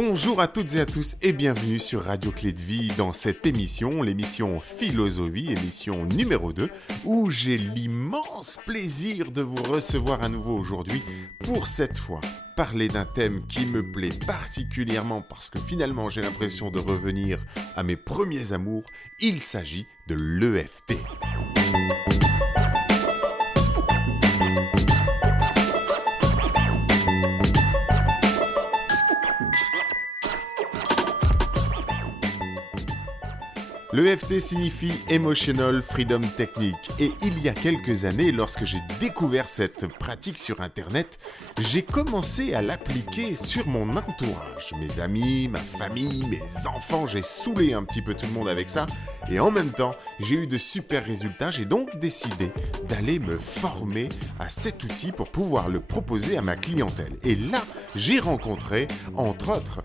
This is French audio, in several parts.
Bonjour à toutes et à tous et bienvenue sur Radio Clé de Vie dans cette émission, l'émission Philosophie, émission numéro 2, où j'ai l'immense plaisir de vous recevoir à nouveau aujourd'hui pour cette fois parler d'un thème qui me plaît particulièrement parce que finalement j'ai l'impression de revenir à mes premiers amours, il s'agit de l'EFT. L'EFT signifie Emotional Freedom Technique et il y a quelques années, lorsque j'ai découvert cette pratique sur internet, j'ai commencé à l'appliquer sur mon entourage. Mes amis, ma famille, mes enfants, j'ai saoulé un petit peu tout le monde avec ça et en même temps, j'ai eu de super résultats. J'ai donc décidé d'aller me former à cet outil pour pouvoir le proposer à ma clientèle. Et là, j'ai rencontré, entre autres,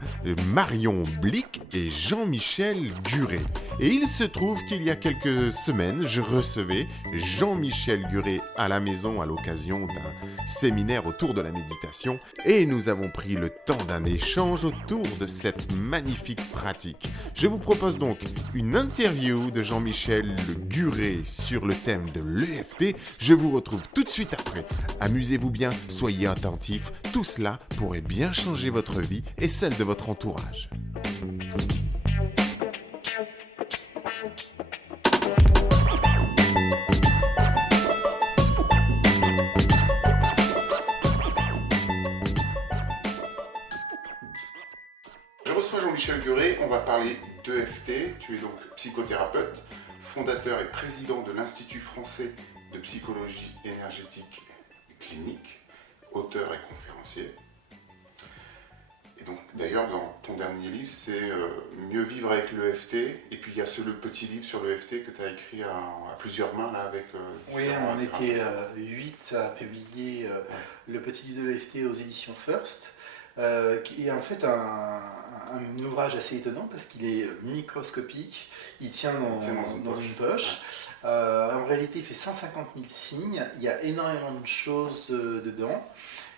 Marion Blic et Jean-Michel Guret. Et il se trouve qu'il y a quelques semaines, je recevais Jean-Michel Guret à la maison à l'occasion d'un séminaire autour de la méditation et nous avons pris le temps d'un échange autour de cette magnifique pratique. Je vous propose donc une interview de Jean-Michel Guret sur le thème de l'EFT. Je vous retrouve tout de suite après. Amusez-vous bien, soyez attentifs, tout cela pourrait bien changer votre vie et celle de votre entourage. Je reçois Jean-Michel Guret, on va parler d'EFT. Tu es donc psychothérapeute, fondateur et président de l'Institut français de psychologie énergétique clinique, auteur et conférencier. Et donc d'ailleurs dans ton dernier livre, c'est Mieux vivre avec l'EFT. Et puis il y a le petit livre sur l'EFT que tu as écrit à plusieurs mains là avec. Oui, on était 8 à publier le petit livre de l'EFT aux éditions First. Qui est en fait un ouvrage assez étonnant parce qu'il est microscopique, il tient dans une poche. En réalité, il fait 150 000 signes, il y a énormément de choses dedans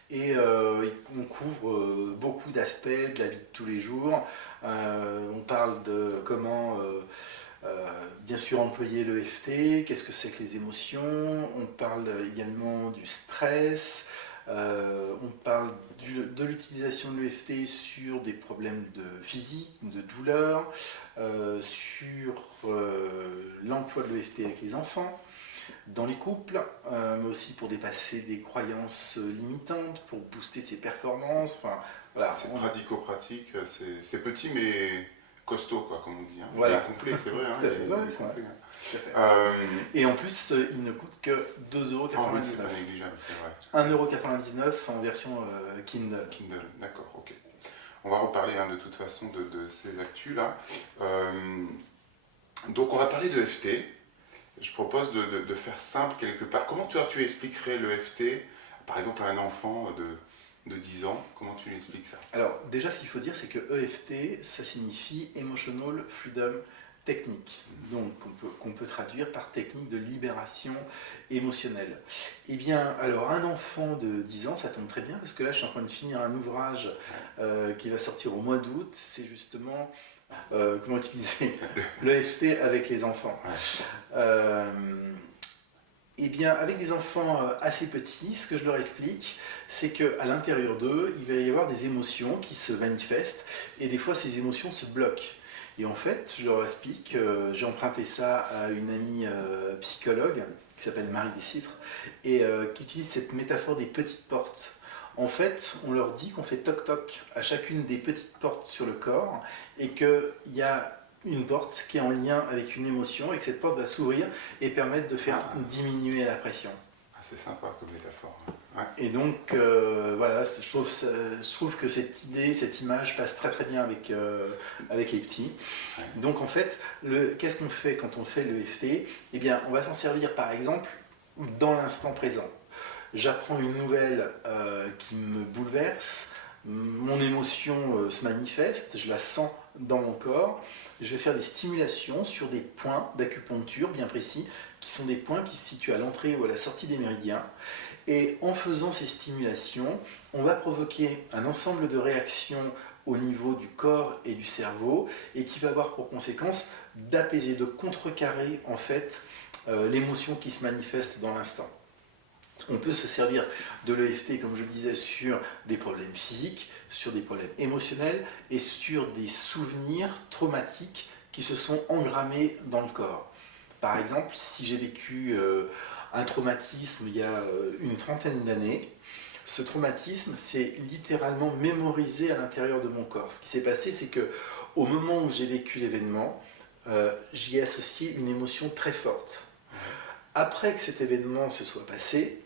et on couvre beaucoup d'aspects de la vie de tous les jours. On parle de comment bien sûr employer l'EFT, qu'est-ce que c'est que les émotions, on parle également du stress. On parle de l'utilisation de l'EFT sur des problèmes de physique, de douleur, sur l'emploi de l'EFT avec les enfants, dans les couples, mais aussi pour dépasser des croyances limitantes, pour booster ses performances. Enfin, voilà, c'est pratico-pratique, c'est petit mais costaud, quoi, comme on dit. Hein. Voilà. Il est complet, c'est vrai. Tout à fait, il est c'est complet. Et en plus, il ne coûte que 2,99€. Ah oui, c'est pas négligeable, c'est vrai. 1,99€ en version Kindle. Kindle, d'accord, ok. On va reparler de toute façon de ces actus-là. Donc on va parler de l'EFT. Je propose de faire simple quelque part. Comment tu expliquerais l'EFT, par exemple à un enfant de 10 ans, comment tu lui expliques ça? Alors déjà ce qu'il faut dire c'est que EFT ça signifie Emotional Freedom Technique, donc qu'on peut traduire par technique de libération émotionnelle. Eh bien alors un enfant de 10 ans ça tombe très bien parce que là je suis en train de finir un ouvrage qui va sortir au mois d'août, c'est justement comment utiliser l'EFT avec les enfants. Eh bien, avec des enfants assez petits, ce que je leur explique, c'est qu'à l'intérieur d'eux, il va y avoir des émotions qui se manifestent et des fois ces émotions se bloquent. Et en fait, je leur explique, j'ai emprunté ça à une amie psychologue qui s'appelle Marie Descitres et qui utilise cette métaphore des petites portes. En fait, on leur dit qu'on fait toc-toc à chacune des petites portes sur le corps et qu'il y a une porte qui est en lien avec une émotion et que cette porte va s'ouvrir et permettre de faire diminuer la pression. Ah, c'est sympa comme métaphore. Ouais. Et donc, voilà, je trouve que cette idée, cette image passe très très bien avec les petits. Ouais. Donc en fait, qu'est-ce qu'on fait quand on fait l'EFT? Eh bien, on va s'en servir par exemple dans l'instant présent. J'apprends une nouvelle qui me bouleverse, mon émotion se manifeste, je la sens dans mon corps, je vais faire des stimulations sur des points d'acupuncture bien précis, qui sont des points qui se situent à l'entrée ou à la sortie des méridiens. Et en faisant ces stimulations, on va provoquer un ensemble de réactions au niveau du corps et du cerveau et qui va avoir pour conséquence d'apaiser, de contrecarrer en fait l'émotion qui se manifeste dans l'instant. On peut se servir de l'EFT, comme je le disais, sur des problèmes physiques, sur des problèmes émotionnels et sur des souvenirs traumatiques qui se sont engrammés dans le corps. Par exemple, si j'ai vécu un traumatisme il y a une trentaine d'années, ce traumatisme s'est littéralement mémorisé à l'intérieur de mon corps. Ce qui s'est passé, c'est que au moment où j'ai vécu l'événement, j'y ai associé une émotion très forte. Après que cet événement se soit passé,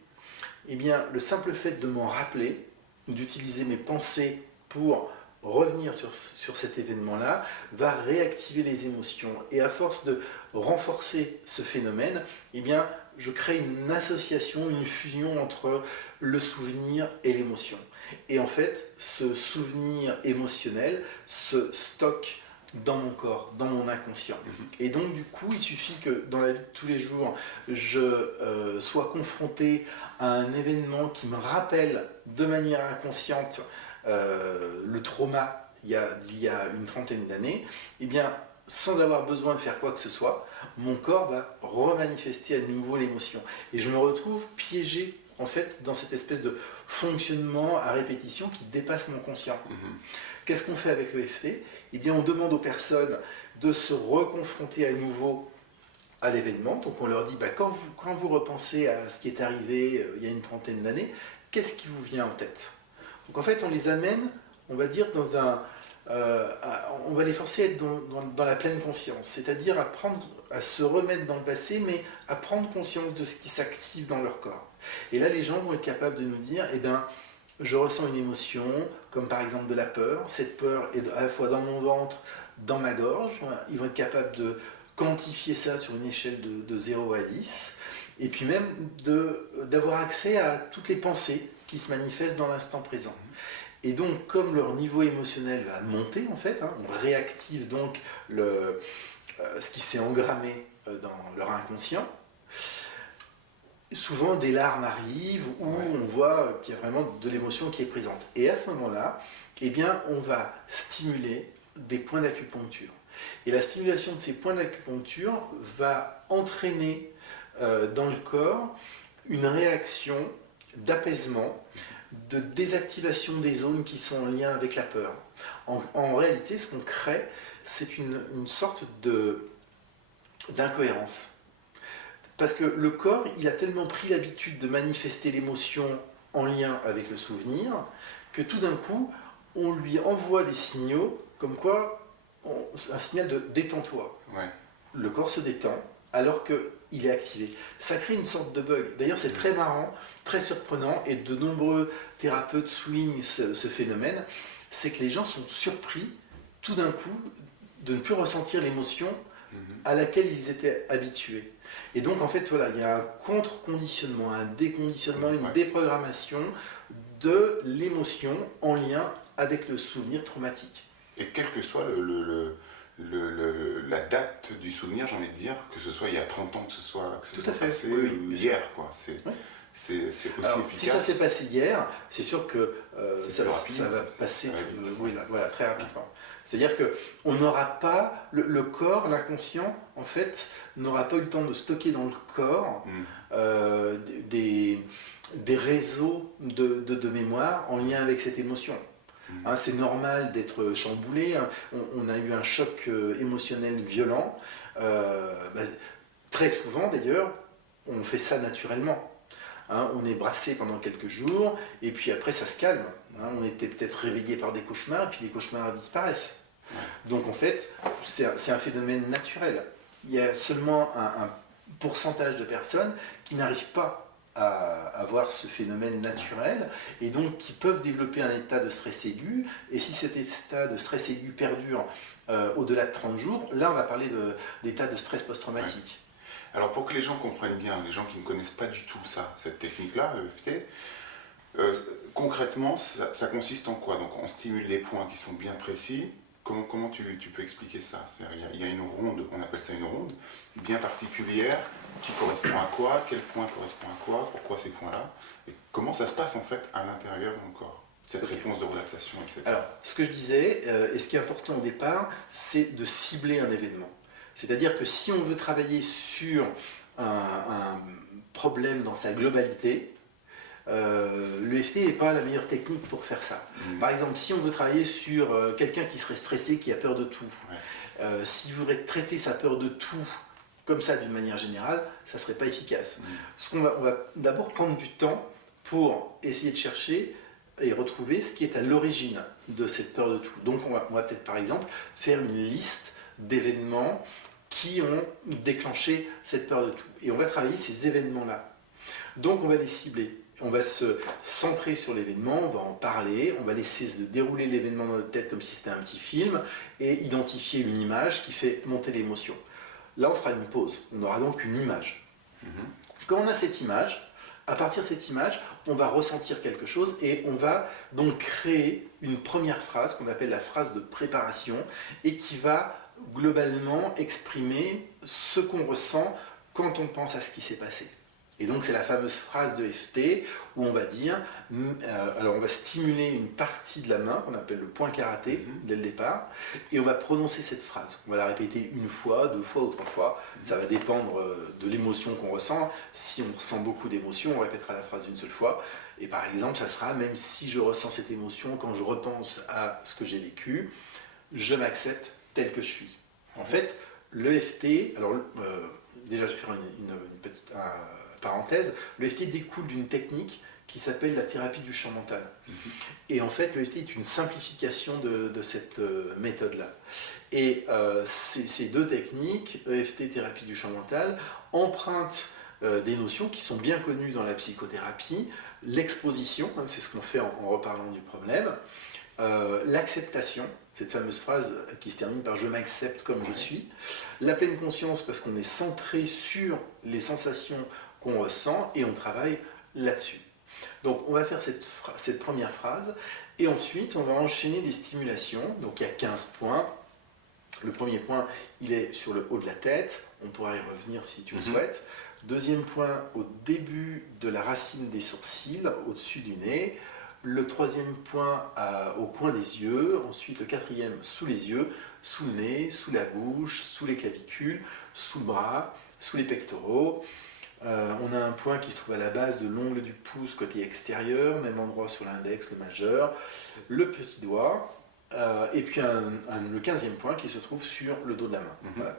eh bien, le simple fait de m'en rappeler, d'utiliser mes pensées pour revenir sur cet événement-là, va réactiver les émotions. Et à force de renforcer ce phénomène, eh bien, je crée une association, une fusion entre le souvenir et l'émotion. Et en fait, ce souvenir émotionnel se stocke dans mon corps, dans mon inconscient. Et donc du coup, il suffit que dans la vie de tous les jours, je sois confronté à un événement qui me rappelle de manière inconsciente le trauma d'il y a une trentaine d'années, et bien, sans avoir besoin de faire quoi que ce soit, mon corps va remanifester à nouveau l'émotion. Et je me retrouve piégé en fait dans cette espèce de fonctionnement à répétition qui dépasse mon conscient. Qu'est-ce qu'on fait avec l'EFT ? Eh bien, on demande aux personnes de se reconfronter à nouveau à l'événement. Donc on leur dit, quand vous repensez à ce qui est arrivé il y a une trentaine d'années, qu'est-ce qui vous vient en tête ? Donc en fait, on les amène, on va dire, on va les forcer à être dans la pleine conscience, c'est-à-dire à se remettre dans le passé, mais à prendre conscience de ce qui s'active dans leur corps. Et là, les gens vont être capables de nous dire, je ressens une émotion, comme par exemple de la peur. Cette peur est à la fois dans mon ventre, dans ma gorge. Ils vont être capables de quantifier ça sur une échelle de 0 à 10. Et puis même d'avoir accès à toutes les pensées qui se manifestent dans l'instant présent. Et donc, comme leur niveau émotionnel va monter, en fait, on réactive donc ce qui s'est engrammé dans leur inconscient. Souvent, des larmes arrivent où on voit qu'il y a vraiment de l'émotion qui est présente. Et à ce moment-là, eh bien, on va stimuler des points d'acupuncture. Et la stimulation de ces points d'acupuncture va entraîner dans le corps une réaction d'apaisement, de désactivation des zones qui sont en lien avec la peur. En réalité, ce qu'on crée, c'est une sorte d'incohérence. Parce que le corps, il a tellement pris l'habitude de manifester l'émotion en lien avec le souvenir, que tout d'un coup, on lui envoie des signaux, comme quoi, un signal de « détends-toi ». Le corps se détend, alors qu'il est activé. Ça crée une sorte de bug. D'ailleurs, c'est très marrant, très surprenant, et de nombreux thérapeutes soulignent ce phénomène, c'est que les gens sont surpris, tout d'un coup, de ne plus ressentir l'émotion à laquelle ils étaient habitués. Et donc, en fait, voilà, il y a un contre-conditionnement, un déconditionnement, une déprogrammation de l'émotion en lien avec le souvenir traumatique. Et quelle que soit la date du souvenir, j'ai envie de dire, que ce soit il y a 30 ans, que ce soit passé ou hier, quoi. C'est aussi efficace. Si ça s'est passé hier, c'est sûr que ça va passer très rapidement. C'est-à-dire qu'on n'aura pas, le corps, l'inconscient, en fait, n'aura pas eu le temps de stocker dans le corps des réseaux de mémoire en lien avec cette émotion. C'est normal d'être chamboulé, on a eu un choc émotionnel violent. Très souvent, d'ailleurs, on fait ça naturellement. On est brassé pendant quelques jours, et puis après ça se calme. On était peut-être réveillé par des cauchemars, et puis les cauchemars disparaissent. Donc en fait, c'est un phénomène naturel. Il y a seulement un pourcentage de personnes qui n'arrivent pas à avoir ce phénomène naturel, et donc qui peuvent développer un état de stress aigu. Et si cet état de stress aigu perdure au-delà de 30 jours, là on va parler d'état de stress post-traumatique. Alors pour que les gens comprennent bien, les gens qui ne connaissent pas du tout cette technique-là, l'EFT, concrètement, ça consiste en quoi? Donc on stimule des points qui sont bien précis. Comment tu peux expliquer ça? Il y a une ronde, on appelle ça une ronde, bien particulière, qui correspond à quoi? Quel point correspond à quoi? Pourquoi ces points-là? Et comment ça se passe en fait à l'intérieur de mon corps? cette réponse de relaxation, etc. Alors, ce que je disais, et ce qui est important au départ, c'est de cibler un événement. C'est-à-dire que si on veut travailler sur un problème dans sa globalité, l'EFT n'est pas la meilleure technique pour faire ça. Par exemple, si on veut travailler sur quelqu'un qui serait stressé, qui a peur de tout, s'il voudrait traiter sa peur de tout comme ça d'une manière générale, ça ne serait pas efficace. On va d'abord prendre du temps pour essayer de chercher et retrouver ce qui est à l'origine de cette peur de tout. Donc on va peut-être par exemple faire une liste d'événements qui ont déclenché cette peur de tout. Et on va travailler ces événements-là. Donc on va les cibler. On va se centrer sur l'événement, on va en parler, on va laisser se dérouler l'événement dans notre tête comme si c'était un petit film et identifier une image qui fait monter l'émotion. Là, on fera une pause. On aura donc une image. Quand on a cette image, à partir de cette image, on va ressentir quelque chose et on va donc créer une première phrase qu'on appelle la phrase de préparation et qui va globalement exprimer ce qu'on ressent quand on pense à ce qui s'est passé. Et donc c'est la fameuse phrase de FT où on va dire, alors on va stimuler une partie de la main qu'on appelle le point karaté dès le départ, et on va prononcer cette phrase. On va la répéter une fois, deux fois ou trois fois. Ça va dépendre de l'émotion qu'on ressent. Si on ressent beaucoup d'émotion, on répétera la phrase une seule fois. Et par exemple, ça sera, même si je ressens cette émotion, quand je repense à ce que j'ai vécu, je m'accepte tel que je suis. En fait, l'EFT, alors déjà je vais faire une petite parenthèse, l'EFT découle d'une technique qui s'appelle la thérapie du champ mental. Et en fait, l'EFT est une simplification de cette méthode-là. Et ces deux techniques, EFT, thérapie du champ mental, empruntent des notions qui sont bien connues dans la psychothérapie, l'exposition, hein, c'est ce qu'on fait en reparlant du problème, l'acceptation, cette fameuse phrase qui se termine par « je m'accepte comme je suis », la pleine conscience parce qu'on est centré sur les sensations qu'on ressent et on travaille là-dessus. Donc on va faire cette première phrase et ensuite on va enchaîner des stimulations. Donc il y a 15 points. Le premier point, il est sur le haut de la tête, on pourra y revenir si tu le souhaites. Deuxième point, au début de la racine des sourcils, au-dessus du nez. Le troisième point au coin des yeux, ensuite le quatrième sous les yeux, sous le nez, sous la bouche, sous les clavicules, sous le bras, sous les pectoraux. On a un point qui se trouve à la base de l'ongle du pouce côté extérieur, même endroit sur l'index, le majeur, le petit doigt, et puis le 15e point qui se trouve sur le dos de la main. Voilà.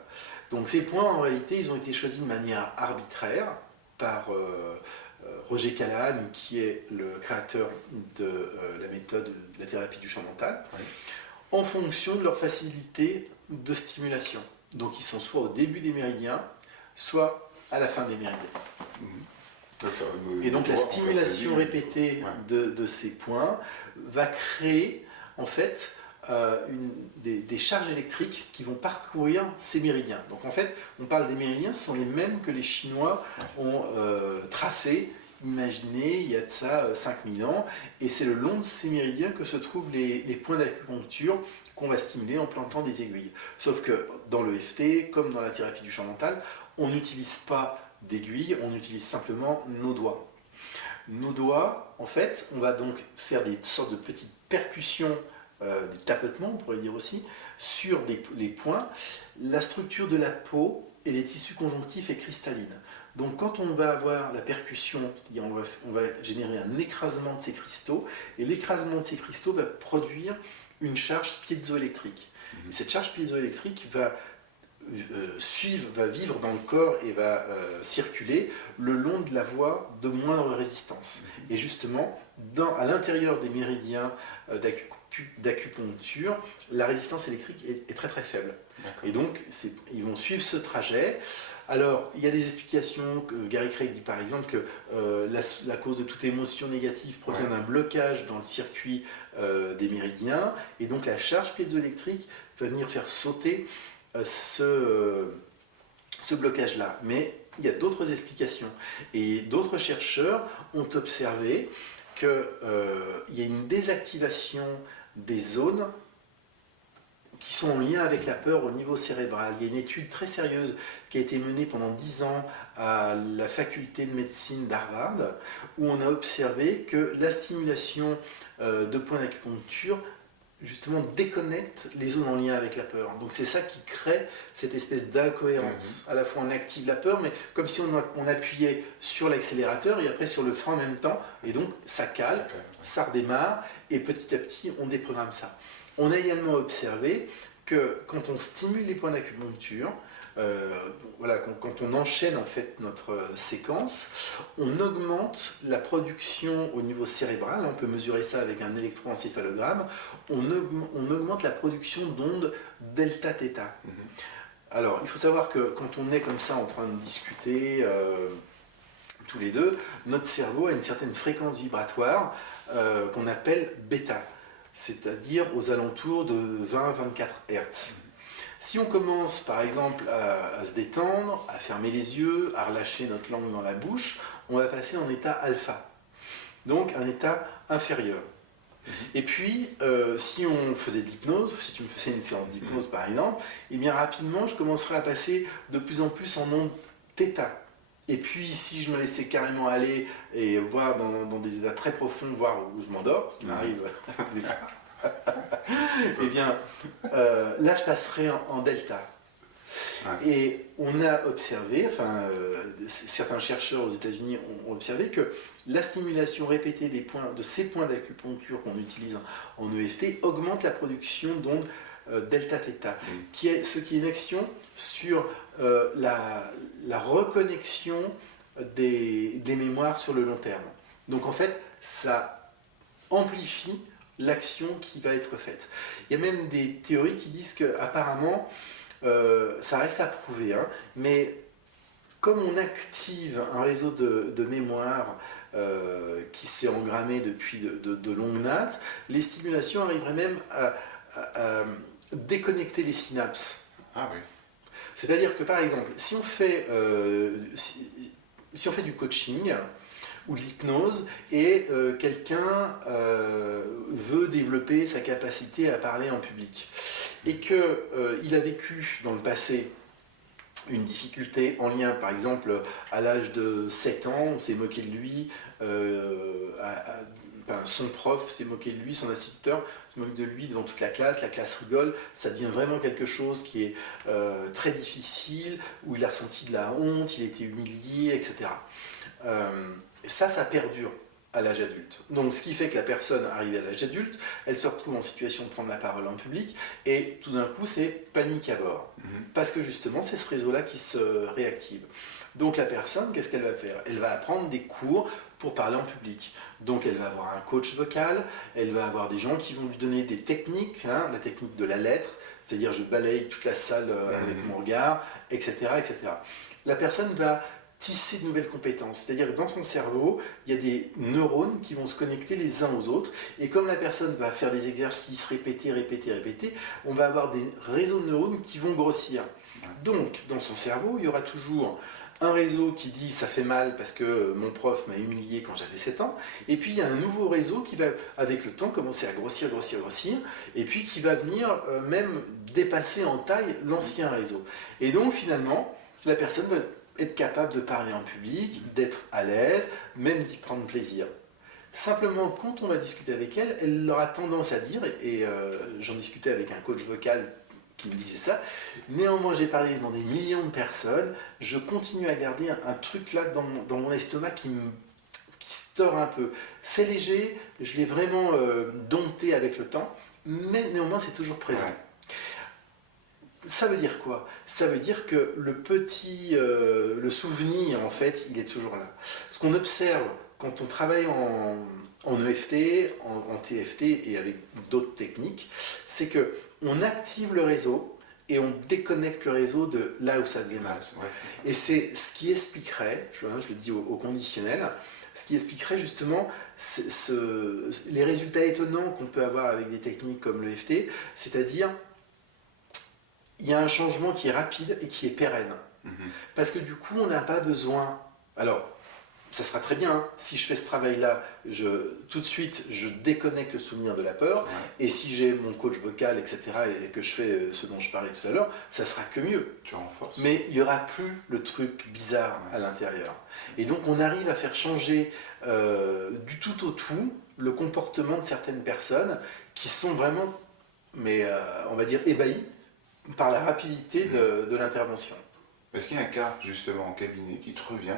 Donc ces points, en réalité, ils ont été choisis de manière arbitraire par Roger Callahan, qui est le créateur de la méthode de la thérapie du champ mental, en fonction de leur facilité de stimulation. Donc ils sont soit au début des méridiens, soit à la fin des méridiens. Et donc la stimulation répétée de ces points va créer en fait des charges électriques qui vont parcourir ces méridiens. Donc en fait, on parle des méridiens, ce sont les mêmes que les Chinois ont tracés, imaginés il y a de ça 5000 ans, et c'est le long de ces méridiens que se trouvent les points d'acupuncture qu'on va stimuler en plantant des aiguilles. Sauf que dans le FT, comme dans la thérapie du champ mental, on n'utilise pas d'aiguilles, on utilise simplement nos doigts. Nos doigts, en fait, on va donc faire des sortes de petites percussions, des tapotements, on pourrait dire aussi, sur les points. La structure de la peau et les tissus conjonctifs est cristalline. Donc quand on va avoir la percussion, c'est-à-dire on va générer un écrasement de ces cristaux, et l'écrasement de ces cristaux va produire une charge piézoélectrique. Et cette charge piézoélectrique va vivre dans le corps et va circuler le long de la voie de moindre résistance. Et justement, à l'intérieur des méridiens d'acupuncture, la résistance électrique est très très faible. Et donc, ils vont suivre ce trajet. Alors, il y a des explications que Gary Craig dit par exemple que la cause de toute émotion négative provient d'un blocage dans le circuit des méridiens, et donc la charge piézoélectrique va venir faire sauter ce blocage-là. Mais il y a d'autres explications. Et d'autres chercheurs ont observé qu'il y a une désactivation des zones qui sont en lien avec la peur au niveau cérébral. Il y a une étude très sérieuse qui a été menée pendant 10 ans à la faculté de médecine d'Harvard, où on a observé que la stimulation de points d'acupuncture justement déconnecte les zones en lien avec la peur. Donc c'est ça qui crée cette espèce d'incohérence. À la fois on active la peur, mais comme si on appuyait sur l'accélérateur et après sur le frein en même temps, et donc ça cale, ça redémarre, et petit à petit on déprogramme ça. On a également observé que quand on stimule les points d'acupuncture, quand on enchaîne en fait notre séquence, on augmente la production au niveau cérébral, on peut mesurer ça avec un électroencéphalogramme, on augmente la production d'ondes delta-theta. Alors il faut savoir que quand on est comme ça en train de discuter tous les deux, notre cerveau a une certaine fréquence vibratoire qu'on appelle bêta, c'est-à-dire aux alentours de 20-24 Hz. Si on commence par exemple à se détendre, à fermer les yeux, à relâcher notre langue dans la bouche, on va passer en état alpha, donc un état inférieur. Et puis, si on faisait de l'hypnose, si tu me faisais une séance d'hypnose par exemple, et bien rapidement je commencerai à passer de plus en plus en onde θ. Et puis si je me laissais carrément aller et voir dans des états très profonds, voire où je m'endors, ce qui m'arrive des fois, et bien là je passerai en delta. Et on a observé, certains chercheurs aux États-Unis ont observé que la stimulation répétée de ces points d'acupuncture qu'on utilise en EFT augmente la production d'ondes delta-theta, ce qui est une action sur la reconnexion des mémoires sur le long terme. Donc en fait, ça amplifie l'action qui va être faite. Il y a même des théories qui disent qu'apparemment, ça reste à prouver, mais comme on active un réseau de mémoire qui s'est engrammé depuis de longues nattes, les stimulations arriveraient même à déconnecter les synapses. Ah oui. C'est-à-dire que par exemple, si on fait du coaching ou de l'hypnose et quelqu'un veut développer sa capacité à parler en public et qu'il a vécu dans le passé une difficulté en lien, par exemple, à l'âge de 7 ans, on s'est moqué de lui, son prof s'est moqué de lui, son instituteur se moque de lui devant toute la classe rigole, ça devient vraiment quelque chose qui est très difficile, où il a ressenti de la honte, il a été humilié, etc. Ça perdure à l'âge adulte. Donc ce qui fait que la personne arrivée à l'âge adulte, elle se retrouve en situation de prendre la parole en public et tout d'un coup c'est panique à bord. Parce que justement c'est ce réseau-là qui se réactive. Donc la personne, qu'est-ce qu'elle va faire? Elle va apprendre des cours pour parler en public. Donc elle va avoir un coach vocal, elle va avoir des gens qui vont lui donner des techniques, la technique de la lettre, c'est-à-dire je balaye toute la salle avec mon regard, etc., etc. La personne va tisser de nouvelles compétences. C'est-à-dire que dans son cerveau, il y a des neurones qui vont se connecter les uns aux autres. Et comme la personne va faire des exercices répétés, on va avoir des réseaux de neurones qui vont grossir. Donc, dans son cerveau, il y aura toujours un réseau qui dit « ça fait mal parce que mon prof m'a humilié quand j'avais 7 ans ». Et puis, il y a un nouveau réseau qui va, avec le temps, commencer à grossir. Et puis, qui va venir même dépasser en taille l'ancien réseau. Et donc, finalement, la personne va être capable de parler en public, d'être à l'aise, même d'y prendre plaisir. Simplement, quand on va discuter avec elle, elle aura tendance à dire, et j'en discutais avec un coach vocal qui me disait ça, néanmoins j'ai parlé devant des millions de personnes, je continue à garder un truc là dans mon estomac qui se tord un peu. C'est léger, je l'ai vraiment dompté avec le temps, mais néanmoins c'est toujours présent. Ouais. Ça veut dire quoi? Ça veut dire que le souvenir, en fait, il est toujours là. Ce qu'on observe quand on travaille en EFT, en TFT et avec d'autres techniques, c'est qu'on active le réseau et on déconnecte le réseau de là où ça devient mal. Et c'est ce qui expliquerait, je le dis au conditionnel, ce qui expliquerait justement les résultats étonnants qu'on peut avoir avec des techniques comme l'EFT, c'est-à-dire il y a un changement qui est rapide et qui est pérenne. Parce que du coup, on n'a pas besoin... Alors, ça sera très bien. Hein. Si je fais ce travail-là, tout de suite, je déconnecte le souvenir de la peur. Ouais. Et si j'ai mon coach vocal, etc., et que je fais ce dont je parlais tout à l'heure, ça sera que mieux. Tu renforces. Mais il n'y aura plus le truc bizarre à l'intérieur. Et donc, on arrive à faire changer du tout au tout le comportement de certaines personnes qui sont vraiment, on va dire, ébahies par la rapidité de l'intervention. Est-ce qu'il y a un cas, justement, en cabinet qui te revient,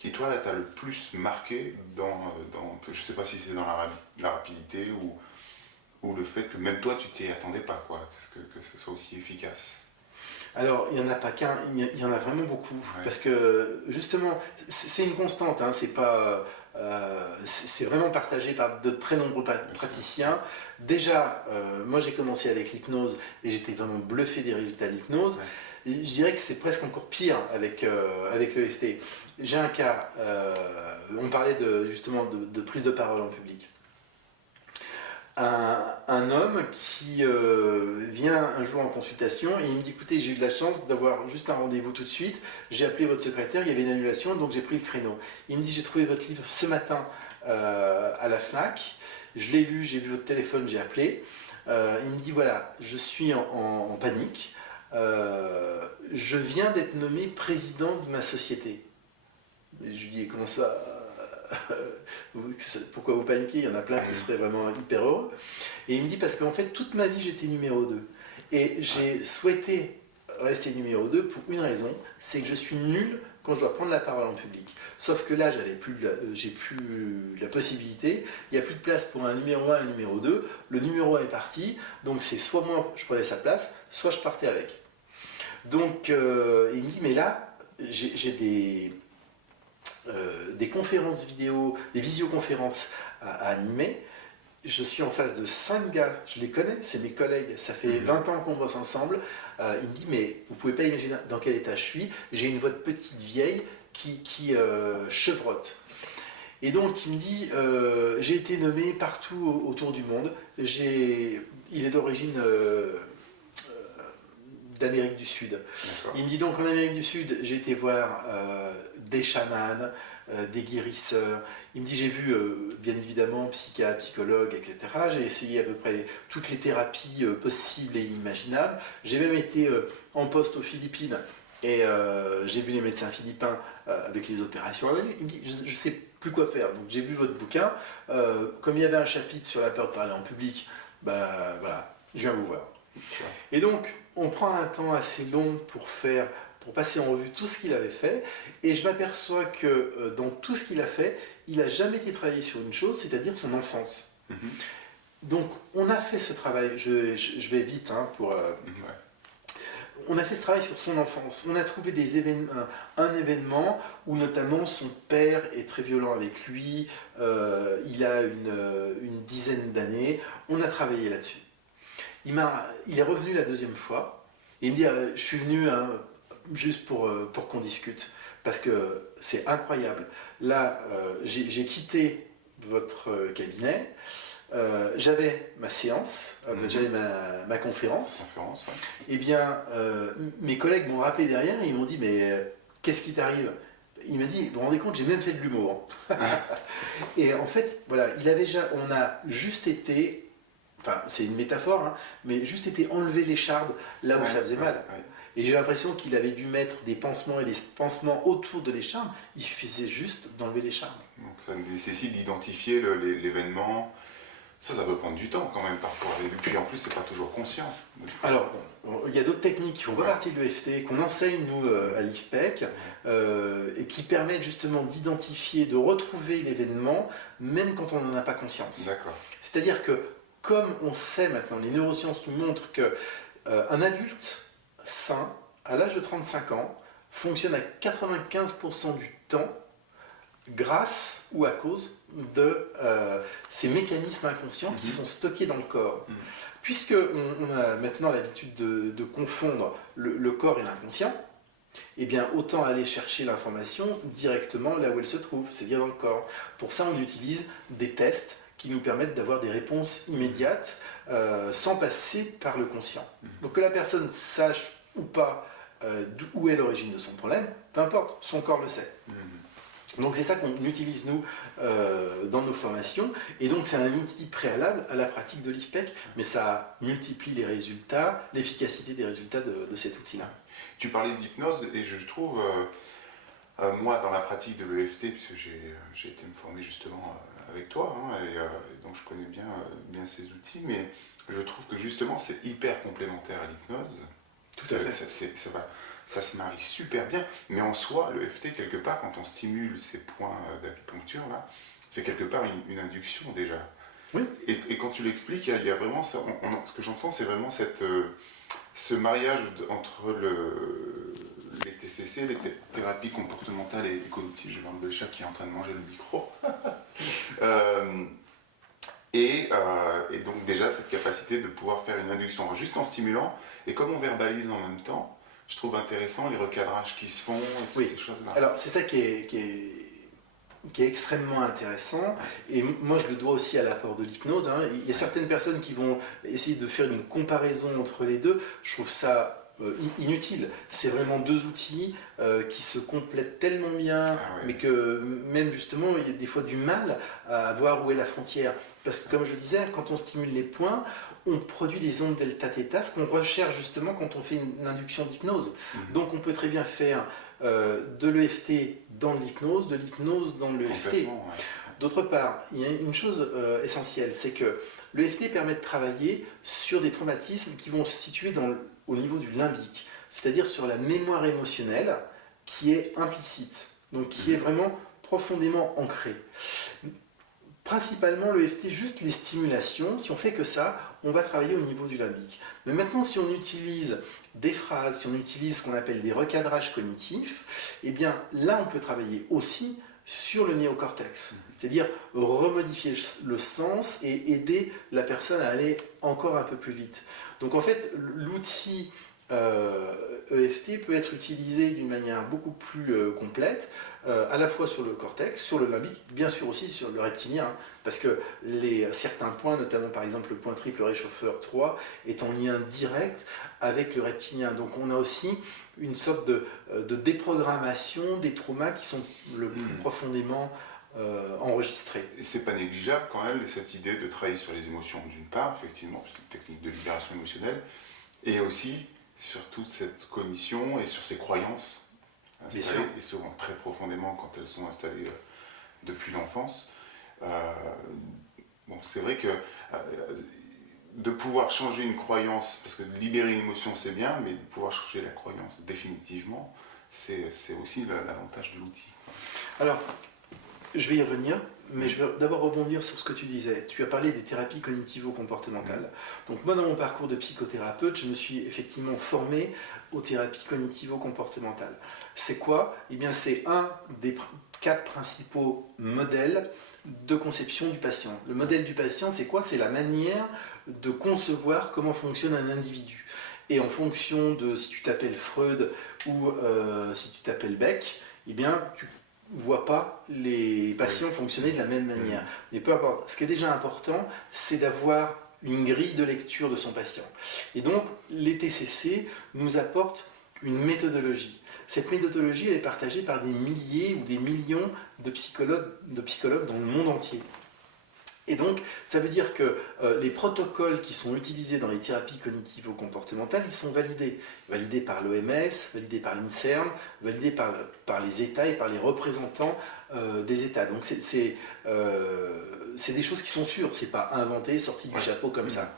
qui, toi, là, t'a le plus marqué dans je ne sais pas si c'est dans la rapidité ou le fait que même toi, tu t'y attendais pas, quoi, que ce soit aussi efficace? Alors, il n'y en a pas qu'un, il y en a vraiment beaucoup. Ouais. Parce que, justement, c'est une constante, hein, c'est pas... c'est vraiment partagé par de très nombreux praticiens. Déjà, moi j'ai commencé avec l'hypnose et j'étais vraiment bluffé des résultats de l'hypnose. Ouais. Je dirais que c'est presque encore pire avec l'EFT. J'ai un cas, on parlait justement de prise de parole en public. Un homme qui vient un jour en consultation et il me dit écoutez, j'ai eu de la chance d'avoir juste un rendez-vous tout de suite, j'ai appelé votre secrétaire, il y avait une annulation donc j'ai pris le créneau. Il me dit j'ai trouvé votre livre ce matin à la FNAC, je l'ai lu, j'ai vu votre téléphone, j'ai appelé. Il me dit voilà, je suis en panique, je viens d'être nommé président de ma société. Et je lui dis comment ça pourquoi vous paniquez? Il y en a plein qui seraient vraiment hyper heureux. Et il me dit parce qu'en fait toute ma vie j'étais numéro 2 et j'ai souhaité rester numéro 2 pour une raison, c'est que je suis nul quand je dois prendre la parole en public. Sauf que là j'ai plus la possibilité, il n'y a plus de place pour un numéro 1 et un numéro 2, le numéro 1 est parti, donc c'est soit moi je prenais sa place, soit je partais avec. Donc il me dit mais là j'ai des conférences vidéo, des visioconférences à animer. Je suis en face de 5 gars, je les connais, c'est mes collègues, ça fait 20 ans qu'on bosse ensemble. Il me dit, mais vous pouvez pas imaginer dans quel état je suis, j'ai une voix de petite vieille qui chevrotte. Et donc il me dit, j'ai été nommé partout autour du monde, il est d'origine d'Amérique du Sud. D'accord. Il me dit donc en Amérique du Sud, j'ai été voir des chamans, des guérisseurs. Il me dit j'ai vu bien évidemment psychiatre, psychologue, etc. J'ai essayé à peu près toutes les thérapies possibles et imaginables. J'ai même été en poste aux Philippines et j'ai vu les médecins philippins avec les opérations. Il me dit je ne sais plus quoi faire. Donc j'ai vu votre bouquin. Comme il y avait un chapitre sur la peur de parler en public, bah voilà, je viens vous voir. Et donc on prend un temps assez long pour passer en revue tout ce qu'il avait fait, et je m'aperçois que dans tout ce qu'il a fait, il n'a jamais été travaillé sur une chose, c'est-à-dire son enfance. Donc on a fait ce travail, je vais vite pour... On a fait ce travail sur son enfance. On a trouvé un événement où notamment son père est très violent avec lui, il a une dizaine d'années, on a travaillé là-dessus. Il est revenu la deuxième fois, et il me dit je suis venu juste pour qu'on discute, parce que c'est incroyable. Là, j'ai quitté votre cabinet, j'avais ma séance, j'avais ma conférence. Ouais. Eh bien, mes collègues m'ont rappelé derrière et ils m'ont dit mais qu'est-ce qui t'arrive? Il m'a dit, vous vous rendez compte, j'ai même fait de l'humour. Et en fait, voilà, on a juste été, enfin c'est une métaphore, hein, mais juste été enlever l'écharde là où ça faisait mal. Et j'ai l'impression qu'il avait dû mettre des pansements et des pansements autour de l'écharde, il suffisait juste d'enlever l'écharde. Donc ça nécessite d'identifier l'événement. Ça peut prendre du temps quand même parfois. Et puis en plus, c'est pas toujours conscient. Alors, il y a d'autres techniques qui font pas partie de l'EFT, qu'on enseigne nous à l'IFPEC, et qui permettent justement d'identifier, de retrouver l'événement, même quand on n'en a pas conscience. D'accord. C'est-à-dire que, comme on sait maintenant, les neurosciences nous montrent qu'un adulte sain, à l'âge de 35 ans, fonctionne à 95% du temps grâce ou à cause de ces mécanismes inconscients qui sont stockés dans le corps. Puisque on a maintenant l'habitude de confondre le corps et l'inconscient, eh bien autant aller chercher l'information directement là où elle se trouve, c'est-à-dire dans le corps. Pour ça, on utilise des tests qui nous permettent d'avoir des réponses immédiates sans passer par le conscient. Donc que la personne sache ou pas où est l'origine de son problème, peu importe, son corps le sait. Donc c'est ça qu'on utilise nous dans nos formations, et donc c'est un outil préalable à la pratique de l'IFPEC, mais ça multiplie les résultats, l'efficacité des résultats de cet outil-là. Tu parlais d'hypnose et je trouve, moi dans la pratique de l'EFT, puisque j'ai été me former justement avec toi, hein, et donc je connais bien ces outils, mais je trouve que justement c'est hyper complémentaire à l'hypnose. Tout à fait. Ça se marie super bien, mais en soi, le FT, quelque part, quand on stimule ces points d'acupuncture, là, c'est quelque part une induction déjà. Oui. Et quand tu l'expliques, il y a vraiment ça, ce que j'entends, c'est vraiment ce mariage entre les TCC, les thérapies comportementales et cognitives. Je vais enlever le chat qui est en train de manger le micro. Et donc déjà, cette capacité de pouvoir faire une induction juste en stimulant, et comme on verbalise en même temps, je trouve intéressant les recadrages qui se font et toutes ces choses-là. Alors c'est ça qui est extrêmement intéressant, et moi je le dois aussi à l'apport de l'hypnose. Hein. Il y a certaines personnes qui vont essayer de faire une comparaison entre les deux. Je trouve ça inutile. C'est vraiment deux outils qui se complètent tellement bien, mais que même justement il y a des fois du mal à voir où est la frontière. Parce que comme je disais, quand on stimule les points, on produit des ondes delta-theta, ce qu'on recherche justement quand on fait une induction d'hypnose. Donc on peut très bien faire de l'EFT dans l'hypnose, de l'hypnose dans l'EFT. D'autre part, il y a une chose essentielle, c'est que l'EFT permet de travailler sur des traumatismes qui vont se situer au niveau du limbique, c'est-à-dire sur la mémoire émotionnelle qui est implicite, donc qui est vraiment profondément ancrée. Principalement, l'EFT, juste les stimulations, si on fait que ça, on va travailler au niveau du limbique. Mais maintenant, si on utilise des phrases, si on utilise ce qu'on appelle des recadrages cognitifs, eh bien là, on peut travailler aussi sur le néocortex, c'est-à-dire remodifier le sens et aider la personne à aller encore un peu plus vite. Donc en fait, l'outil EFT peut être utilisé d'une manière beaucoup plus complète, à la fois sur le cortex, sur le limbique, bien sûr aussi sur le reptilien, hein, parce que certains points, notamment par exemple le point triple réchauffeur 3, est en lien direct avec le reptilien. Donc on a aussi une sorte de déprogrammation des traumas qui sont le plus profondément enregistrés. Et c'est pas négligeable quand même cette idée de travailler sur les émotions d'une part, effectivement, c'est une technique de libération émotionnelle, et aussi sur toute cette cognition et sur ces croyances installées, et souvent très profondément quand elles sont installées depuis l'enfance. Bon, c'est vrai que de pouvoir changer une croyance, parce que libérer une émotion c'est bien, mais de pouvoir changer la croyance définitivement, c'est aussi l'avantage de l'outil. Alors, je vais y revenir, mais je vais d'abord rebondir sur ce que tu disais. Tu as parlé des thérapies cognitivo-comportementales. Donc moi, dans mon parcours de psychothérapeute, je me suis effectivement formé aux thérapies cognitivo-comportementales. C'est quoi ? Eh bien, c'est un des 4 principaux modèles de conception du patient. Le modèle du patient, c'est quoi ? C'est la manière de concevoir comment fonctionne un individu. Et en fonction de si tu t'appelles Freud ou si tu t'appelles Beck, eh bien, tu voit pas les patients fonctionner de la même manière. Mais peu importe. Ce qui est déjà important, c'est d'avoir une grille de lecture de son patient. Et donc, les TCC nous apportent une méthodologie. Cette méthodologie, elle est partagée par des milliers ou des millions de psychologues dans le monde entier. Et donc, ça veut dire que les protocoles qui sont utilisés dans les thérapies cognitivo-comportementales, ils sont validés. Validés par l'OMS, validés par l'INSERM, validés par les États et par les représentants des États. Donc, c'est des choses qui sont sûres, c'est pas inventé, sorti du chapeau comme ça.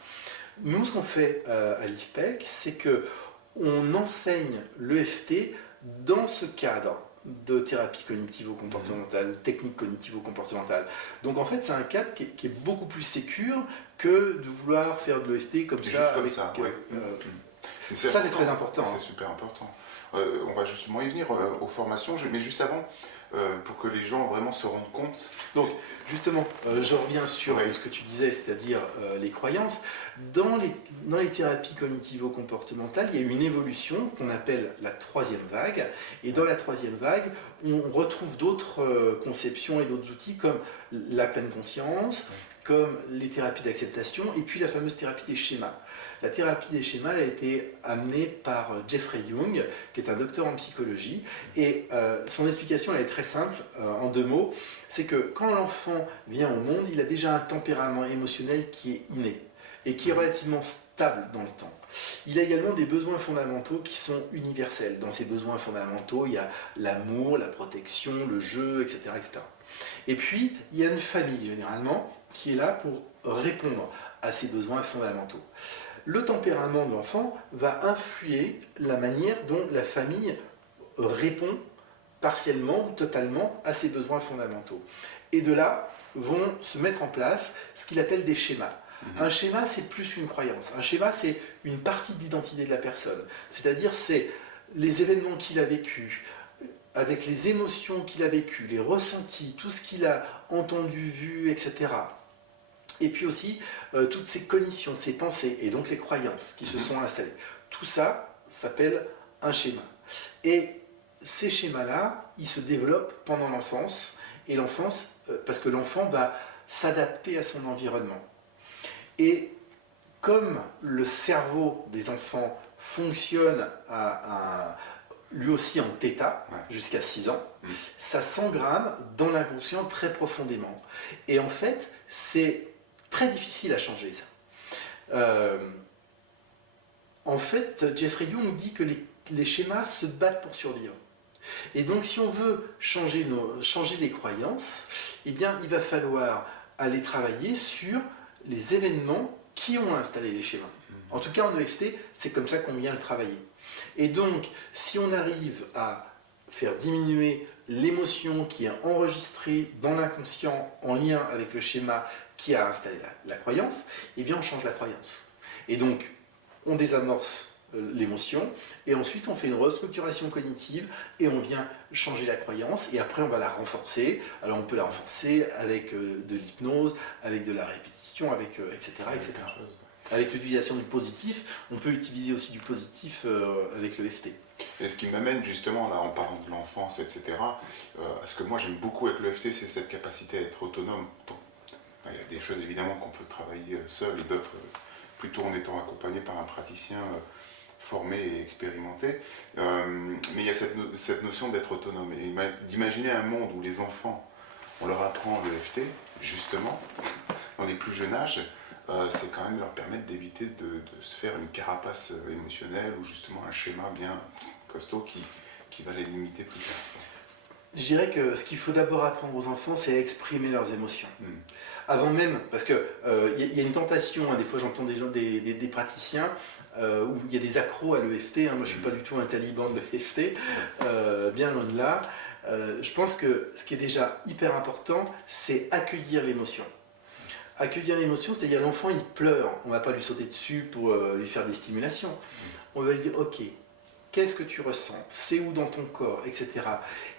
Nous, ce qu'on fait à l'IFPEC, c'est qu'on enseigne l'EFT dans ce cadre de thérapie cognitivo-comportementale, technique cognitivo-comportementale. Donc en fait, c'est un cadre qui est beaucoup plus sécure que de vouloir faire de l'EFT comme ça. Juste comme ça, ça, c'est très important. C'est super important. On va justement y venir aux formations, mais juste avant, pour que les gens vraiment se rendent compte. Donc, justement, je reviens sur ce que tu disais, c'est-à-dire les croyances. Dans les thérapies cognitivo-comportementales, il y a une évolution qu'on appelle la 3e vague. Et dans la 3e vague, on retrouve d'autres conceptions et d'autres outils comme la pleine conscience, comme les thérapies d'acceptation, et puis la fameuse thérapie des schémas. La thérapie des schémas elle a été amenée par Jeffrey Young, qui est un docteur en psychologie, et son explication elle est très simple, en 2 mots, c'est que quand l'enfant vient au monde, il a déjà un tempérament émotionnel qui est inné, et qui est relativement stable dans le temps. Il a également des besoins fondamentaux qui sont universels. Dans ces besoins fondamentaux, il y a l'amour, la protection, le jeu, etc., etc. Et puis, il y a une famille, généralement, qui est là pour répondre à ces besoins fondamentaux. Le tempérament de l'enfant va influer la manière dont la famille répond partiellement ou totalement à ses besoins fondamentaux. Et de là vont se mettre en place ce qu'il appelle des schémas. Un schéma, c'est plus qu'une croyance. Un schéma, c'est une partie de l'identité de la personne. C'est-à-dire, c'est les événements qu'il a vécus, avec les émotions qu'il a vécues, les ressentis, tout ce qu'il a entendu, vu, etc. Et puis aussi, toutes ces cognitions, ces pensées, et donc les croyances qui se sont installées. Tout ça s'appelle un schéma. Et ces schémas-là, ils se développent pendant l'enfance, et l'enfance, parce que l'enfant va s'adapter à son environnement. Et comme le cerveau des enfants fonctionne lui aussi en θ, jusqu'à 6 ans, ça s'engramme dans l'inconscient très profondément. Et en fait, c'est très difficile à changer ça. En fait, Jeffrey Young dit que les schémas se battent pour survivre. Et donc, si on veut changer les croyances, eh bien, il va falloir aller travailler sur les événements qui ont installé les schémas. En tout cas, en EFT, c'est comme ça qu'on vient le travailler. Et donc, si on arrive à faire diminuer l'émotion qui est enregistrée dans l'inconscient en lien avec le schéma qui a installé la croyance, eh bien, on change la croyance. Et donc, on désamorce l'émotion, et ensuite on fait une restructuration cognitive et on vient changer la croyance, et après on va la renforcer. Alors on peut la renforcer avec de l'hypnose, avec de la répétition, avec etc. etc. Avec l'utilisation du positif, on peut utiliser aussi du positif avec le l'EFT. Et ce qui m'amène justement, là, en parlant de l'enfance, etc., ce que moi j'aime beaucoup avec l'EFT, c'est cette capacité à être autonome. Donc, il y a des choses évidemment qu'on peut travailler seul, et d'autres plutôt en étant accompagné par un praticien formé et expérimenté, mais il y a cette notion d'être autonome, et d'imaginer un monde où les enfants, on leur apprend l'EFT, justement, dans les plus jeunes âges, c'est quand même leur permettre d'éviter de se faire une carapace émotionnelle, ou justement un schéma bien costaud qui va les limiter plus tard. Je dirais que ce qu'il faut d'abord apprendre aux enfants, c'est à exprimer leurs émotions. Avant même, parce qu'il y a une tentation, hein, des fois j'entends des praticiens où il y a des accros à l'EFT, hein, moi je ne suis pas du tout un taliban de l'EFT, bien loin de là. Je pense que ce qui est déjà hyper important, c'est accueillir l'émotion. Accueillir l'émotion, c'est-à-dire l'enfant il pleure, on ne va pas lui sauter dessus pour lui faire des stimulations. On va lui dire ok, qu'est-ce que tu ressens, c'est où dans ton corps, etc.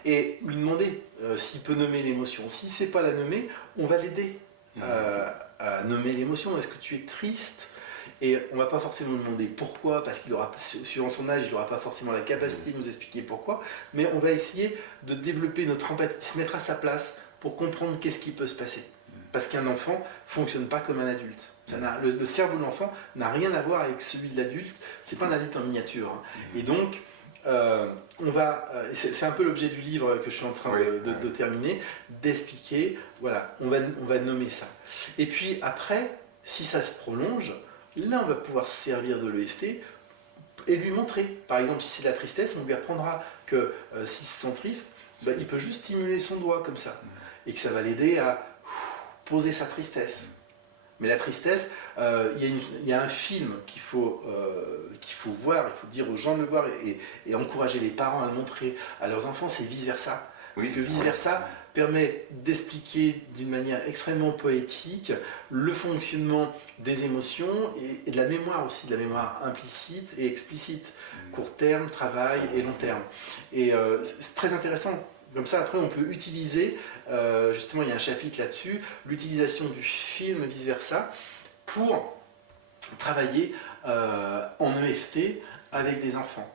Et lui demander s'il peut nommer l'émotion. Si c'est pas la nommer, on va l'aider à nommer l'émotion. Est-ce que tu es triste? Et on ne va pas forcément lui demander pourquoi, parce qu'il aura, suivant son âge, il n'aura pas forcément la capacité de nous expliquer pourquoi, mais on va essayer de développer notre empathie, se mettre à sa place pour comprendre qu'est-ce qui peut se passer. Parce qu'un enfant ne fonctionne pas comme un adulte. Le cerveau de l'enfant n'a rien à voir avec celui de l'adulte, c'est pas un adulte en miniature. Hein. Et donc, c'est un peu l'objet du livre que je suis en train de terminer, d'expliquer, voilà, on va nommer ça. Et puis après, si ça se prolonge, là on va pouvoir se servir de l'EFT et lui montrer. Par exemple, si c'est la tristesse, on lui apprendra que s'il se sent triste, il peut juste stimuler son doigt comme ça, et que ça va l'aider à poser sa tristesse. Mais la tristesse, il y a un film qu'il faut voir, il faut dire aux gens de le voir et encourager les parents à le montrer à leurs enfants, c'est vice-versa. Parce que vice-versa permet d'expliquer d'une manière extrêmement poétique le fonctionnement des émotions et de la mémoire aussi, de la mémoire implicite et explicite, court terme, travail et long terme. Et c'est très intéressant. Comme ça, après, on peut utiliser, justement, il y a un chapitre là-dessus, l'utilisation du film vice-versa pour travailler en EFT avec des enfants.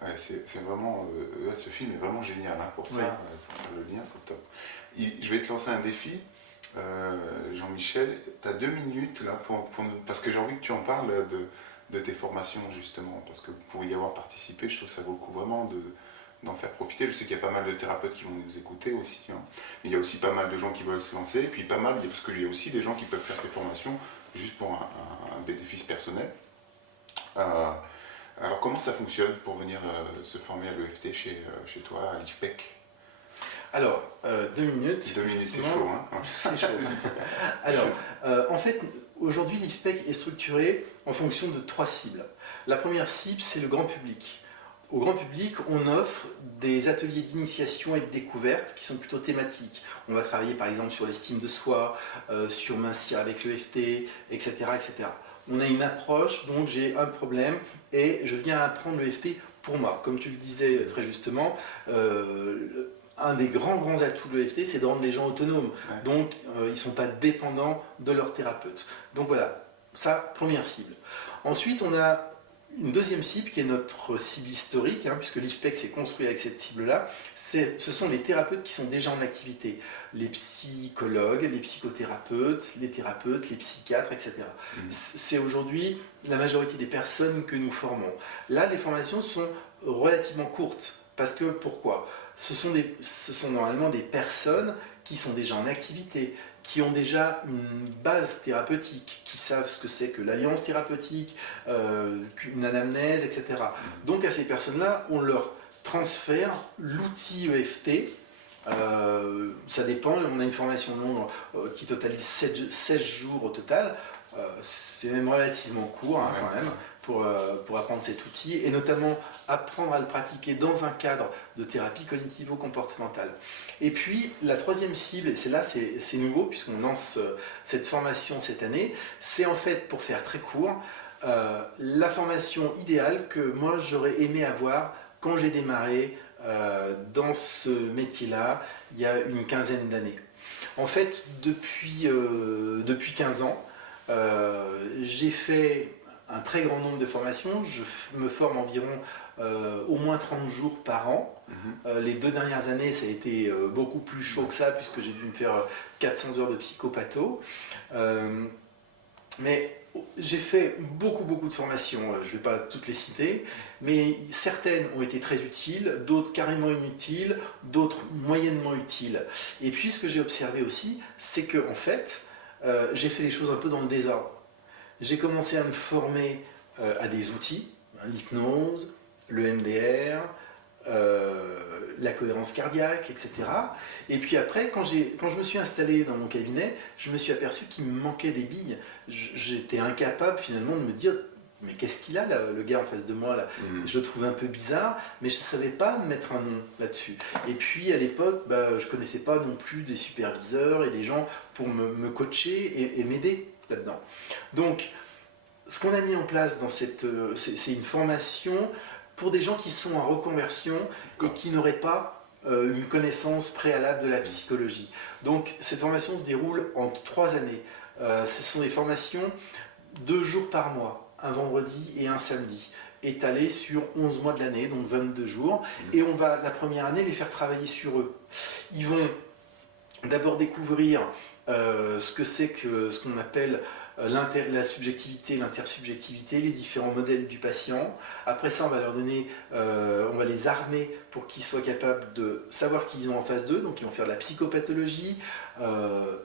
Ouais, c'est vraiment, ce film est vraiment génial hein, pour ça, pour faire le lien, c'est top. Je vais te lancer un défi. Jean-Michel, tu as 2 minutes là parce que j'ai envie que tu en parles de tes formations justement, parce que pour y avoir participé, je trouve que ça vaut le coup vraiment d'en faire profiter. Je sais qu'il y a pas mal de thérapeutes qui vont nous écouter aussi, hein. Mais il y a aussi pas mal de gens qui veulent se lancer, et puis pas mal, parce qu'il y a aussi des gens qui peuvent faire tes formations juste pour un bénéfice personnel. Alors comment ça fonctionne pour venir se former à l'EFT chez toi, à l'IFPEC? Alors, 2 minutes. 2 minutes, c'est chaud, hein. C'est chaud. Alors, en fait, aujourd'hui, l'IFPEC est structuré en fonction de 3 cibles. La première cible, c'est le grand public. Au grand public, on offre des ateliers d'initiation et de découverte qui sont plutôt thématiques. On va travailler par exemple sur l'estime de soi, sur mincir avec l'EFT, etc., etc. On a une approche, donc j'ai un problème et je viens apprendre l'EFT pour moi. Comme tu le disais très justement, un des grands atouts de l'EFT, c'est de rendre les gens autonomes. Ouais. Donc, ils ne sont pas dépendants de leur thérapeute. Donc voilà, ça, première cible. Ensuite, on a une deuxième cible qui est notre cible historique, hein, puisque l'IFPEC s'est construit avec cette cible-là. Ce sont les thérapeutes qui sont déjà en activité. Les psychologues, les psychothérapeutes, les thérapeutes, les psychiatres, etc. C'est aujourd'hui la majorité des personnes que nous formons. Là, les formations sont relativement courtes. Parce que, pourquoi ? Ce sont normalement des personnes qui sont déjà en activité, qui ont déjà une base thérapeutique, qui savent ce que c'est que l'alliance thérapeutique, une anamnèse, etc. Donc à ces personnes-là, on leur transfère l'outil EFT. Ça dépend, on a une formation longue qui totalise 16 jours au total. C'est même relativement court hein, quand même pour apprendre cet outil et notamment apprendre à le pratiquer dans un cadre de thérapie cognitivo-comportementale. Et puis la troisième cible, et c'est nouveau puisqu'on lance cette formation cette année, c'est en fait, pour faire très court, la formation idéale que moi j'aurais aimé avoir quand j'ai démarré dans ce métier-là il y a une quinzaine d'années. En fait, depuis 15 ans, j'ai fait un très grand nombre de formations. Je me forme environ au moins 30 jours par an. Les 2 dernières années, ça a été beaucoup plus chaud que ça, puisque j'ai dû me faire 400 heures de psychopatho. Mais j'ai fait beaucoup de formations, je ne vais pas toutes les citer, mais certaines ont été très utiles, d'autres carrément inutiles, d'autres moyennement utiles. Et puis ce que j'ai observé aussi, c'est que en fait, j'ai fait les choses un peu dans le désordre. J'ai commencé à me former à des outils, l'hypnose, le MDR, la cohérence cardiaque, etc. Et puis après, quand je me suis installé dans mon cabinet, je me suis aperçu qu'il me manquait des billes. J'étais incapable finalement de me dire mais qu'est-ce qu'il a là, le gars en face de moi là. Je le trouvais un peu bizarre, mais je ne savais pas mettre un nom là-dessus. Et puis à l'époque, je ne connaissais pas non plus des superviseurs et des gens pour me coacher et m'aider là-dedans. Donc, ce qu'on a mis en place dans c'est une formation pour des gens qui sont en reconversion et qui n'auraient pas une connaissance préalable de la psychologie. Donc, cette formation se déroule en 3 années. Ce sont des formations 2 jours par mois, un vendredi et un samedi, étalées sur 11 mois de l'année, donc 22 jours. Et on va, la première année, les faire travailler sur eux. Ils vont d'abord découvrir ce que c'est que ce qu'on appelle la subjectivité, l'intersubjectivité, les différents modèles du patient. Après ça, on va leur donner, on va les armer pour qu'ils soient capables de savoir qu'ils ont en face d'eux. Donc ils vont faire de la psychopathologie,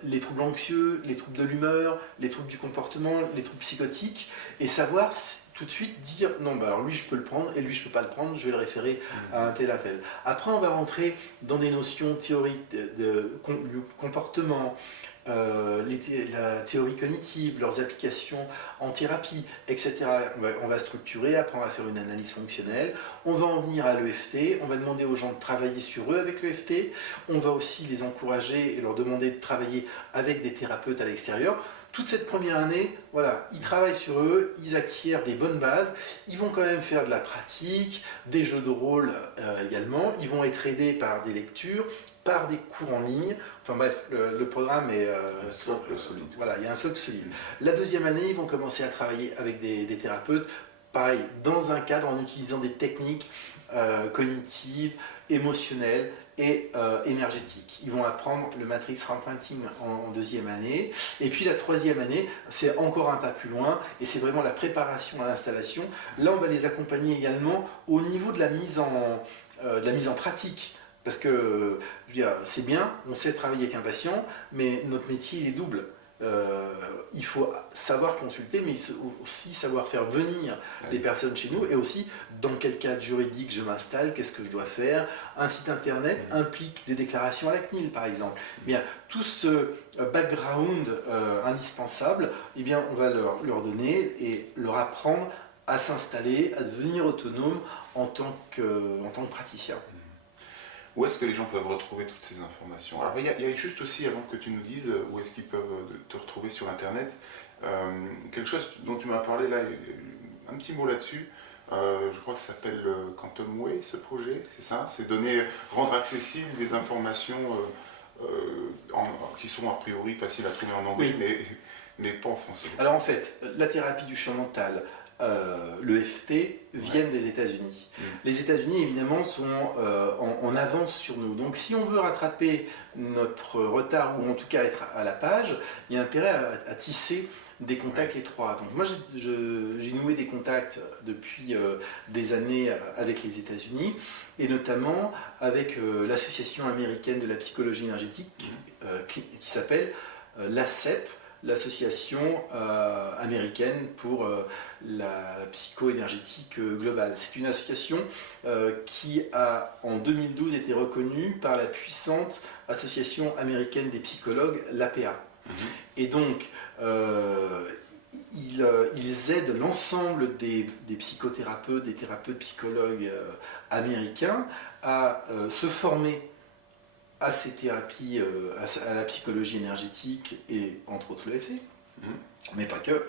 les troubles anxieux, les troubles de l'humeur, les troubles du comportement, les troubles psychotiques, et savoir tout de suite dire non, alors lui je peux le prendre et lui je peux pas le prendre, je vais le référer à un tel, à tel. Après on va rentrer dans des notions théoriques du comportement, la théorie cognitive, leurs applications en thérapie, etc. On va structurer, après on va faire une analyse fonctionnelle, on va en venir à l'EFT, on va demander aux gens de travailler sur eux avec l'EFT, on va aussi les encourager et leur demander de travailler avec des thérapeutes à l'extérieur. Toute cette première année, voilà, ils travaillent sur eux, ils acquièrent des bonnes bases, ils vont quand même faire de la pratique, des jeux de rôle également, ils vont être aidés par des lectures, par des cours en ligne, enfin bref, le programme est... un socle solide. Voilà, il y a un socle solide. La deuxième année, ils vont commencer à travailler avec des thérapeutes, pareil, dans un cadre en utilisant des techniques cognitives, émotionnel et énergétique. Ils vont apprendre le Matrix Repainting en deuxième année. Et puis la troisième année, c'est encore un pas plus loin, et c'est vraiment la préparation à l'installation. Là, on va les accompagner également au niveau de la mise en pratique. Parce que, je veux dire, c'est bien, on sait travailler avec un patient, mais notre métier, il est double. Il faut savoir consulter, mais aussi savoir faire venir des personnes chez nous, et aussi dans quel cadre juridique je m'installe, qu'est-ce que je dois faire. Un site internet implique des déclarations à la CNIL, par exemple. Bien, tout ce background indispensable, eh bien, on va leur donner et leur apprendre à s'installer, à devenir autonome en tant que praticien. Où est-ce que les gens peuvent retrouver toutes ces informations? Alors il y a juste aussi, avant que tu nous dises, où est-ce qu'ils peuvent te retrouver sur Internet, quelque chose dont tu m'as parlé là, un petit mot là-dessus. Je crois que ça s'appelle Quantum Way, ce projet, c'est ça? C'est rendre accessibles des informations qui sont a priori faciles à trouver en anglais, oui, mais pas en français. Alors en fait, la thérapie du champ mental, le FT, viennent des États-Unis. Les États-Unis, évidemment, sont en avance sur nous. Donc si on veut rattraper notre retard, ou en tout cas être à la page, il y a intérêt à tisser des contacts étroits. Donc moi, j'ai noué des contacts depuis des années avec les États-Unis, et notamment avec l'association américaine de la psychologie énergétique, qui s'appelle l'ASCEP, l'association américaine pour la psycho-énergétique globale. C'est une association qui a, en 2012, été reconnue par la puissante association américaine des psychologues, l'APA. Et donc, ils aident l'ensemble des psychothérapeutes, des thérapeutes psychologues américains à se former à ces thérapies, à la psychologie énergétique et entre autres le FT, mais pas que.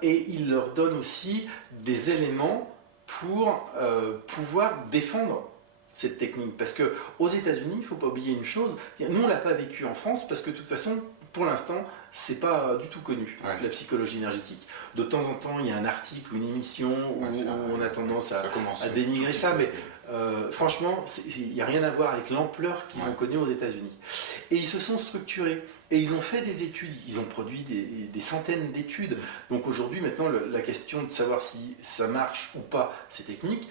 Et il leur donne aussi des éléments pour pouvoir défendre cette technique. Parce qu'aux États-Unis, il ne faut pas oublier une chose, nous on ne l'a pas vécu en France parce que de toute façon, pour l'instant, c'est pas du tout connu, la psychologie énergétique. De temps en temps, il y a un article ou une émission où on a tendance à dénigrer ça, mais franchement, il n'y a rien à voir avec l'ampleur qu'ils ont connue aux États-Unis. Et ils se sont structurés, et ils ont fait des études, ils ont produit des centaines d'études. Donc aujourd'hui, maintenant, la question de savoir si ça marche ou pas, ces techniques,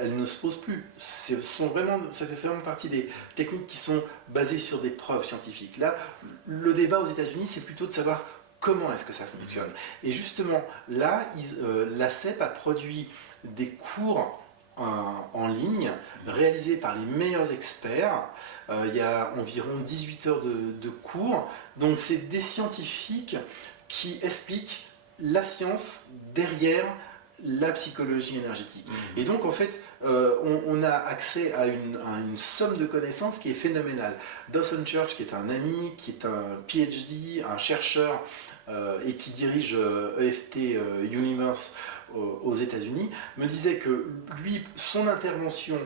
elle ne se pose plus. Ça fait vraiment partie des techniques qui sont basées sur des preuves scientifiques. Là, le débat aux États-Unis, c'est plutôt de savoir comment est-ce que ça fonctionne. Et justement, là, l'ASCEP a produit des cours en ligne, réalisés par les meilleurs experts. Il y a environ 18 heures de cours. Donc c'est des scientifiques qui expliquent la science derrière la psychologie énergétique. Et donc en fait, on a accès à une somme de connaissances qui est phénoménale. Dawson Church, qui est un ami, qui est un PhD, un chercheur et qui dirige EFT Universe aux États-Unis, me disait que lui, son intervention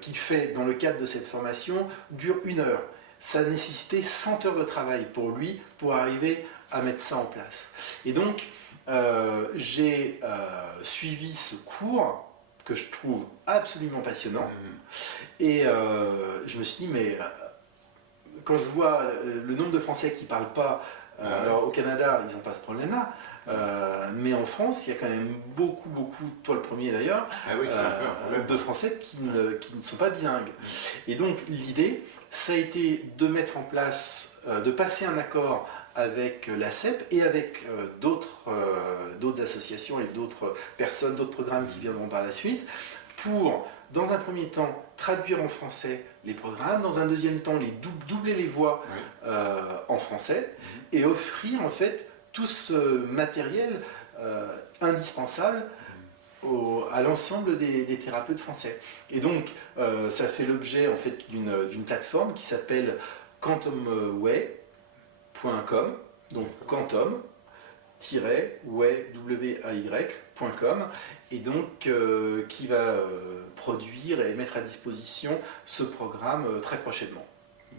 qu'il fait dans le cadre de cette formation dure 1 heure. Ça nécessitait 100 heures de travail pour lui pour arriver à mettre ça en place. Et donc, j'ai suivi ce cours que je trouve absolument passionnant, et je me suis dit, mais quand je vois le nombre de Français qui ne parlent pas, alors au Canada ils n'ont pas ce problème-là, mais en France il y a quand même beaucoup, toi le premier d'ailleurs, de Français qui ne sont pas bilingues. Et donc l'idée, ça a été de mettre en place, de passer un accord avec l'ASCEP et avec d'autres associations et d'autres personnes, d'autres programmes qui viendront par la suite, pour, dans un premier temps, traduire en français les programmes, dans un deuxième temps, doubler les voix en français, et offrir en fait tout ce matériel indispensable à l'ensemble des thérapeutes français. Et donc, ça fait l'objet en fait d'une plateforme qui s'appelle quantumway.com, donc quantum-way.com, et donc qui va produire et mettre à disposition ce programme très prochainement.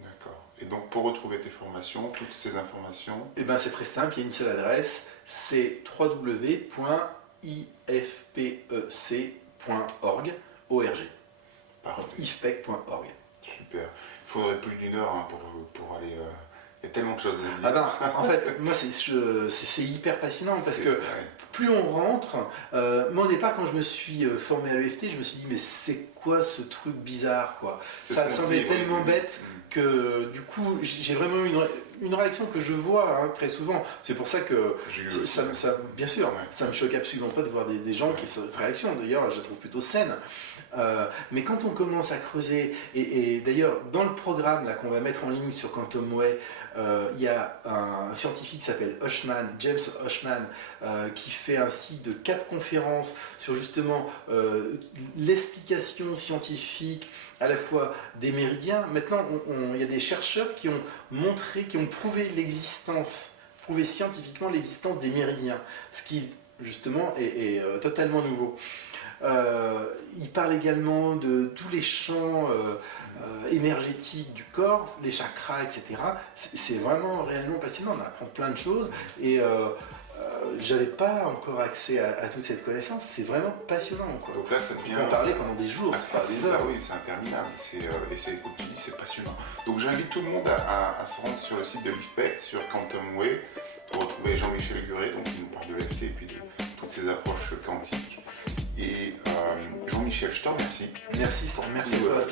D'accord. Et donc pour retrouver tes formations, toutes ces informations, eh ben, c'est très simple, il y a une seule adresse, c'est www.ifpec.org. Parfait. ifpec.org. Super. Il faudrait plus d'1 heure pour aller... Il y a tellement de choses à dire. Ah ben, en fait, moi c'est hyper passionnant parce que plus on rentre, moi au départ quand je me suis formé à l'EFT, je me suis dit mais c'est quoi ce truc bizarre quoi. Ça semblait tellement bête que du coup j'ai vraiment eu une réaction que je vois très souvent. C'est pour ça que bien sûr, ça me choque absolument pas de voir des gens qui ont cette réaction. D'ailleurs, je la trouve plutôt saine. Mais quand on commence à creuser, et d'ailleurs dans le programme là qu'on va mettre en ligne sur Quantum Way, il y a un scientifique qui s'appelle James Oshman, qui fait un cycle de 4 conférences sur justement l'explication scientifique à la fois des méridiens. Maintenant, il y a des chercheurs qui ont prouvé scientifiquement l'existence des méridiens, ce qui justement est totalement nouveau. Il parle également de tous les champs énergétiques du corps, les chakras, etc. C'est vraiment réellement passionnant, on apprend plein de choses et j'avais pas encore accès à toute cette connaissance, c'est vraiment passionnant quoi. Donc là ça devient... On peut en parler pendant des jours, c'est pas des heures. Oui, c'est interminable, comme tu dis, c'est passionnant. Donc j'invite tout le monde à se rendre sur le site de l'IFPEC, sur Quantum Way, pour retrouver Jean-Michel Guret, donc qui nous parle de l'EFT et puis de toutes ces approches quantiques. Et Jean-Michel, je te remercie. Merci à toi.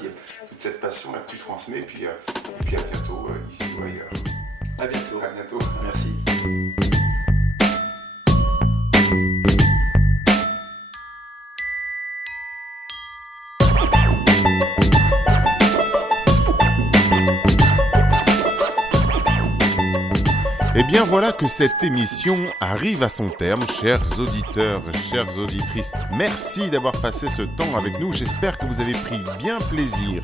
Toute cette passion là que tu transmets, et puis à bientôt, ici ou ailleurs. À bientôt. À bientôt. Merci. Et bien voilà que cette émission arrive à son terme, chers auditeurs, chères auditrices. Merci d'avoir passé ce temps avec nous. J'espère que vous avez pris bien plaisir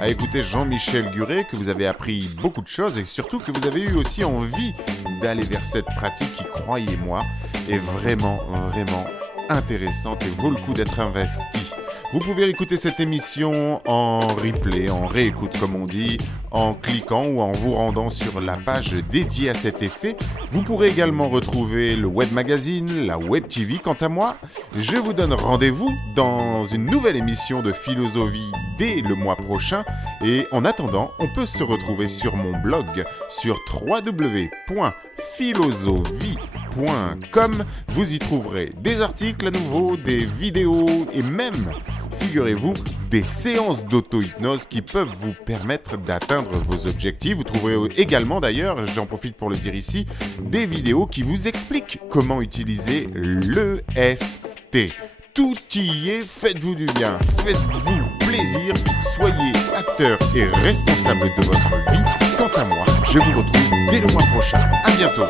à écouter Jean-Michel Guret, que vous avez appris beaucoup de choses et surtout que vous avez eu aussi envie d'aller vers cette pratique qui, croyez-moi, est vraiment, vraiment intéressante et vaut le coup d'être investie. Vous pouvez écouter cette émission en replay, en réécoute comme on dit, en cliquant ou en vous rendant sur la page dédiée à cet effet. Vous pourrez également retrouver le web magazine, la web TV. Quant à moi, je vous donne rendez-vous dans une nouvelle émission de philosophie dès le mois prochain. Et en attendant, on peut se retrouver sur mon blog sur www.philosophie.com. Vous y trouverez des articles à nouveau, des vidéos et même, figurez-vous, des séances d'auto-hypnose qui peuvent vous permettre d'atteindre vos objectifs. Vous trouverez également d'ailleurs, j'en profite pour le dire ici, des vidéos qui vous expliquent comment utiliser l'EFT. Tout y est, faites-vous du bien, faites-vous plaisir, soyez acteur et responsable de votre vie. Quant à moi, je vous retrouve dès le mois prochain. À bientôt.